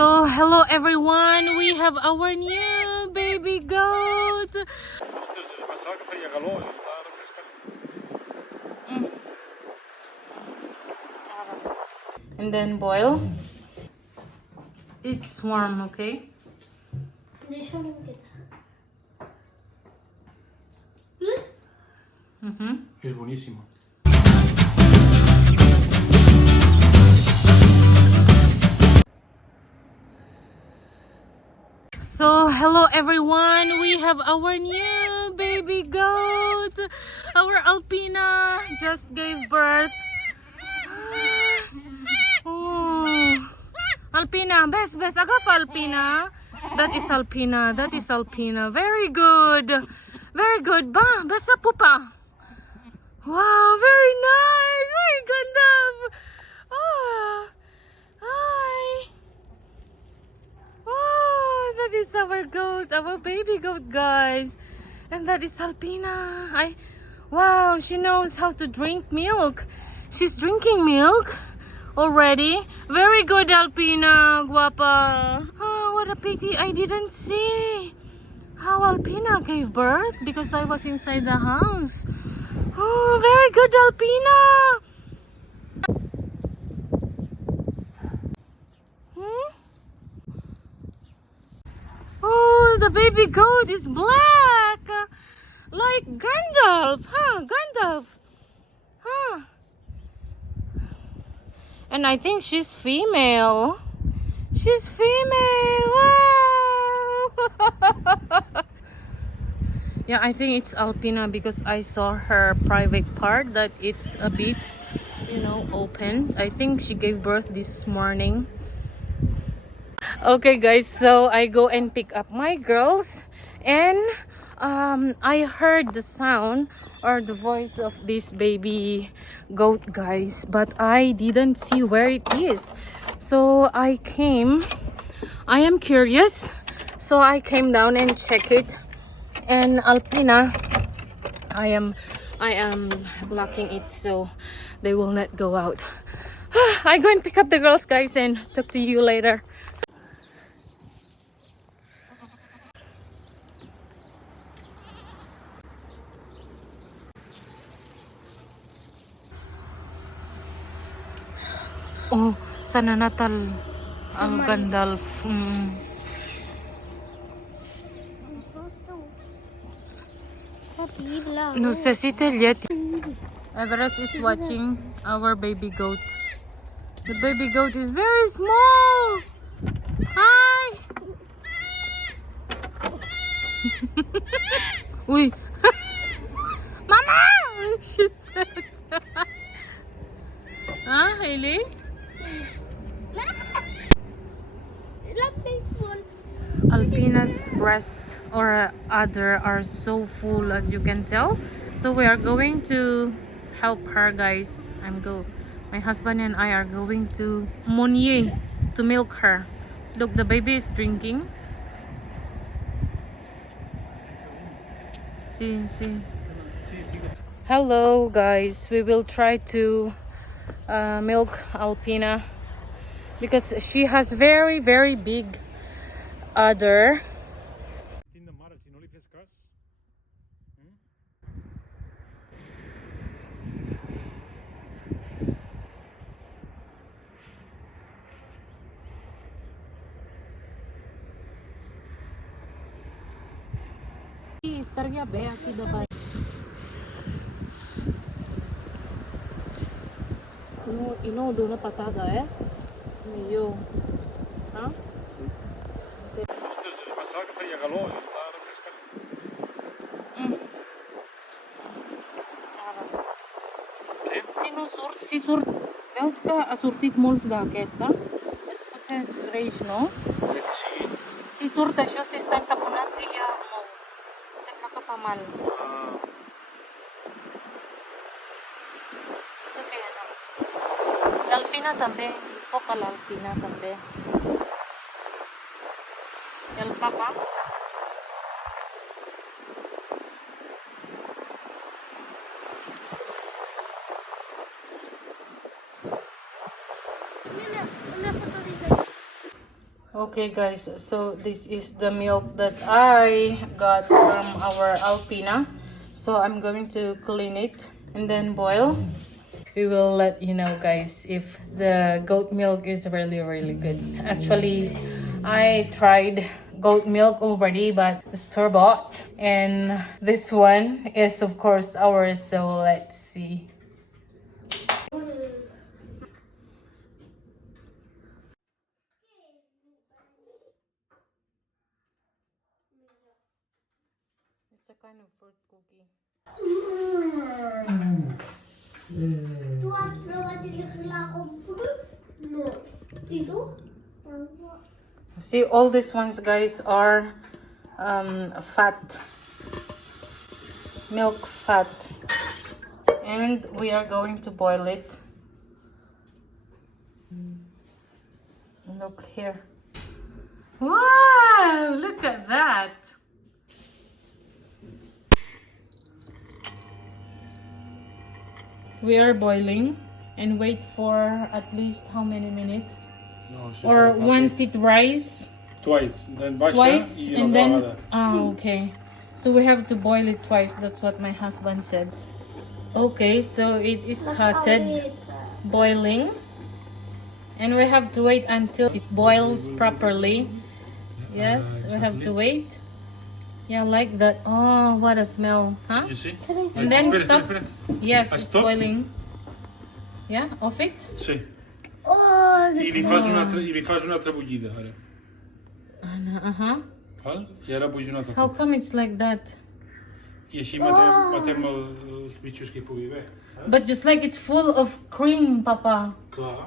So, hello everyone! We have our new baby goat! And then boil. It's warm, okay? Es buenísimo. So, hello everyone! We have our new baby goat! Our Alpina just gave birth. Oh. Alpina, best, agaf Alpina. That is Alpina, that is Alpina. Very good. Very good. Ba, basa po pa. Wow, very nice. Ay, ganda. Oh. Hi. Oh, that is our goat, our baby goat, guys. And that is Alpina. Wow, she knows how to drink milk. She's drinking milk already. Very good, Alpina, guapa. Oh, what a pity I didn't see how Alpina gave birth because I was inside the house. Oh, very good, Alpina. Oh, the baby goat is black, like Gandalf, huh? Gandalf, huh? And I think she's female. She's female. Wow! Yeah, I think it's Alpina because I saw her private part that it's a bit, open. I think she gave birth this morning. Okay guys, so I go and pick up my girls and I heard the sound or the voice of this baby goat, guys, but I didn't see where it is. So I am curious, so I came down and check it. And Alpina, I am locking it so they will not go out. I go and pick up the girls, guys, and talk to you later. Oh, sana Natal ang Gandalf. No sé si te Everest is watching our baby goat. The baby goat is very small. Hi. Uy. Mama! She said. Huh, Hailey? Alpina's breast or udder are so full, as you can tell. So we are going to help her, guys. My husband and I are going to Monier to milk her. Look, the baby is drinking. See. Hello, guys. We will try to milk Alpina because she has very, very big udder. Do na patada, eh? Meio. Huh? Sinusurt, veus que ha sortit molts d'aquesta? És potser és greix, no? Crec que sí. Si surt això, si està entaponat, ella mou. Sembla que fa mal. It's okay, no? L'Alpina també, foca l'Alpina també. El papa. Okay guys, so this is the milk that I got from our Alpina. So I'm going to clean it and then boil. We will let you know guys if the goat milk is really good. Actually, I tried goat milk already, but store-bought, and this one is of course ours, so let's see. It's a kind of fruit cookie. Du hast probado con fruit? No. ¿Y tú? See, all these ones guys are fat, milk fat, and we are going to boil it. Look here. Wow, look at that. We are boiling and wait for at least how many minutes? No, it's just Or like once it rise? twice, then baixar Twice y and otra then vegada. okay, so we have to boil it twice. That's what my husband said. Okay, so it is started boiling and we have to wait until it boils properly. Yes, we have to wait. Yeah, like that. Oh, what a smell, huh? You see? And then Espera, stop. espera. Yes, Ah, it's stop? boiling. Yeah, off it. Sí. Oh, I li fas una altra bullida, ara. Uh-huh. Val? I ara bulls una altra How cop. come it's like that? I així matem els bitxos que hi pugui haver. But just like it's full of cream, Papa. Clar.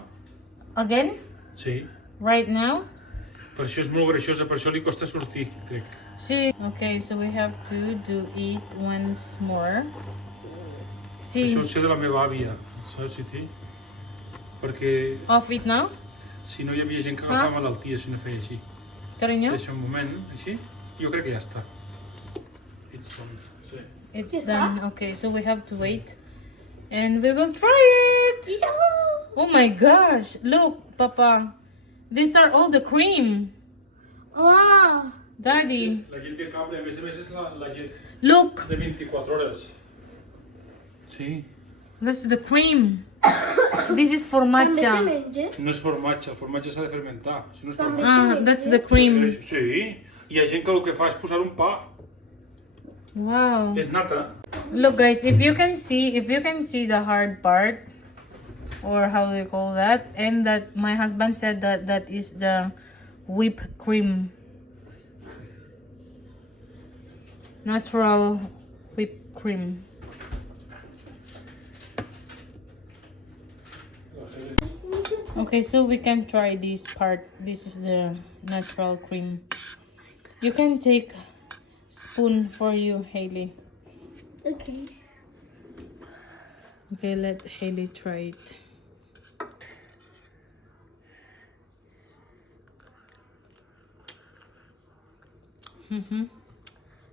Again? Sí. Right now? Per això és molt greixosa, per això li costa sortir, crec. See, okay, so we have to do it once more. See, Això ho sé de la meva àvia, saps, Siti? Perquè off it now, si no hi havia gent que agafava malaltia si no feia així. cariño. Deixa un moment, així. Jo crec que ja està. It's done. Sí. It's done. Okay, so we have to wait, and we will try it. Oh my gosh! Look, Papa, these are all the cream, Wow. Daddy. La llet de cabra, a més és la llet Look, de 24 hores. Sí. that's the cream. This is for També se matcha. menja? No és formatge, el formatge s'ha de fermentar. Si no és També formatge. That's the cream. Sí, hi ha gent que el que fa és posar un pa. Wow. És nata. Look, guys, if you can see the hard part, or how do you call that, and that my husband said that that is the whipped cream, natural whipped cream. Okay, so we can try this part. This is the natural cream. You can take spoon for you, Hailey. Okay. Okay, let Hailey try it.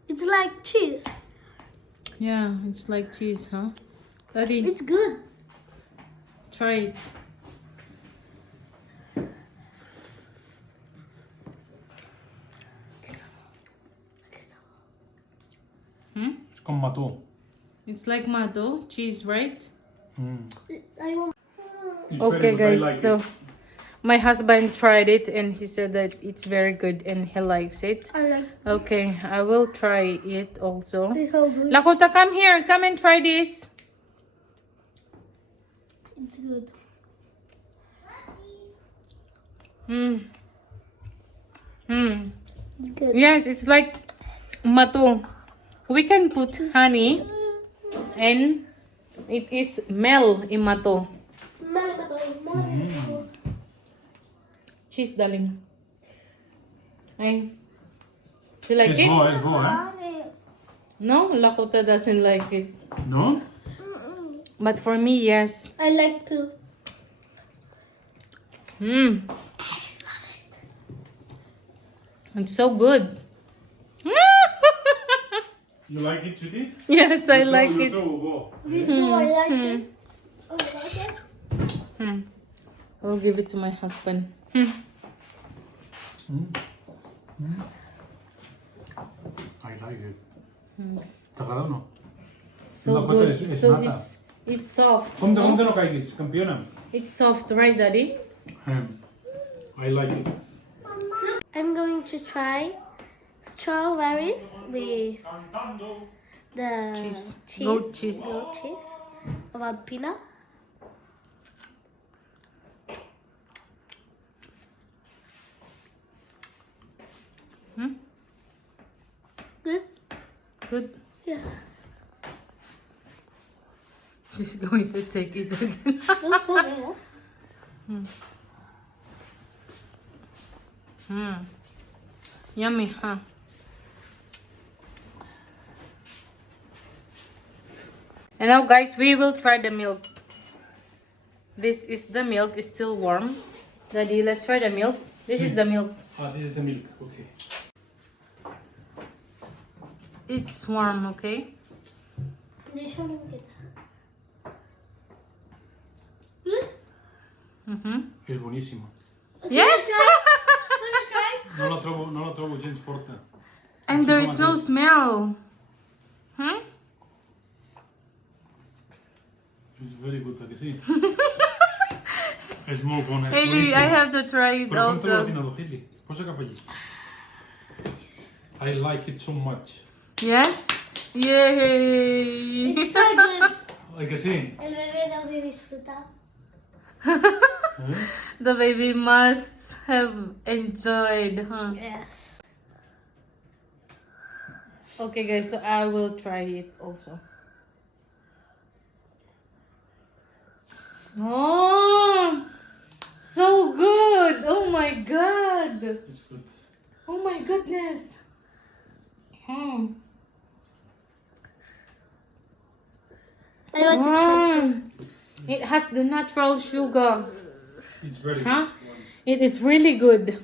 It's like cheese. Yeah, it's like cheese, huh? Daddy, It's good. try it. És com mató. It's like mato cheese, right? I want. Okay, guys. So my husband tried it and he said that it's very good and he likes it. I like. Okay, I will try it also. How good. Lakota, come here. Come and try this. It's good. Mm. Mm. It's good. Yes, it's like mato. We can put honey and it is mel in mato. Cheese, darling. Hey, you like it? És bo, eh? No, Lakota doesn't like it. No? But for me, yes. I like to. Mmm. It's so good. You like it, Siti? Yes, I like Jo it. trobo bo. This one I like it. Oh, you like it? I'll give it to my husband. I like it. ¿Te agrada o no? So No, good. es So nata. it's soft. ¿Cómo no? no caigues, campeona? It's soft, right, Daddy? I like it. I'm going to try strawberries with the cheese. Goat cheese. Goat cheese of Alpina. Good? Good. Yeah. Just going to take it again. Don't tell me that. Yummy, huh? And now, guys, we will try the milk. This is the milk. It's still warm. Daddy, let's try the milk. This is the milk. This is the milk, okay. It's warm, okay? Deixa eu não get Es buenísimo. Yes! Wanna try? No lo trovo gens forte. And there is no smell. It's very good, ¿a que sí? Es molt bona, és Hailey, boníssima. I have to try it Però com te also. l'ordinador, Hailey? Posa cap allí. I like it so much. Yes? Yay! It's so good. ¿A que sí? El bebé debe disfrutar. The baby must have enjoyed, huh? Yes. Okay, guys, so I will try it also. Oh, so good! Oh my god! It's good. Oh my goodness! I want to try too. It has the natural sugar, It's very huh? good. It is really good.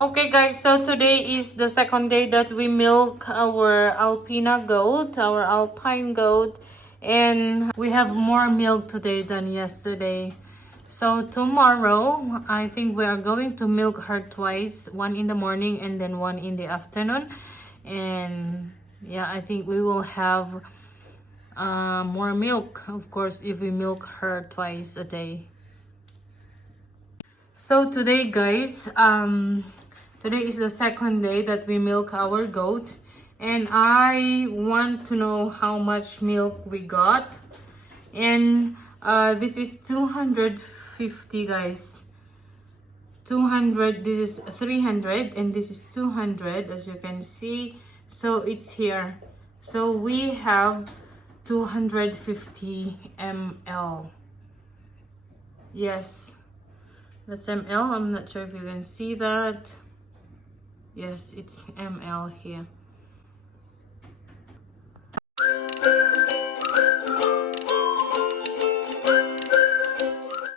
Okay, guys, so today is the second day that we milk our Alpina goat, our Alpine goat, and we have more milk today than yesterday. So tomorrow, I think we are going to milk her twice, one in the morning and then one in the afternoon. And yeah, I think we will have more milk, of course, if we milk her twice a day. So today, guys, today is the second day that we milk our goat, and I want to know how much milk we got. And this is 250, guys. 200, this is 300, and this is 200, as you can see. So it's here. So we have 250 ml. Yes, that's ml. I'm not sure if you can see that. Yes, it's ml here.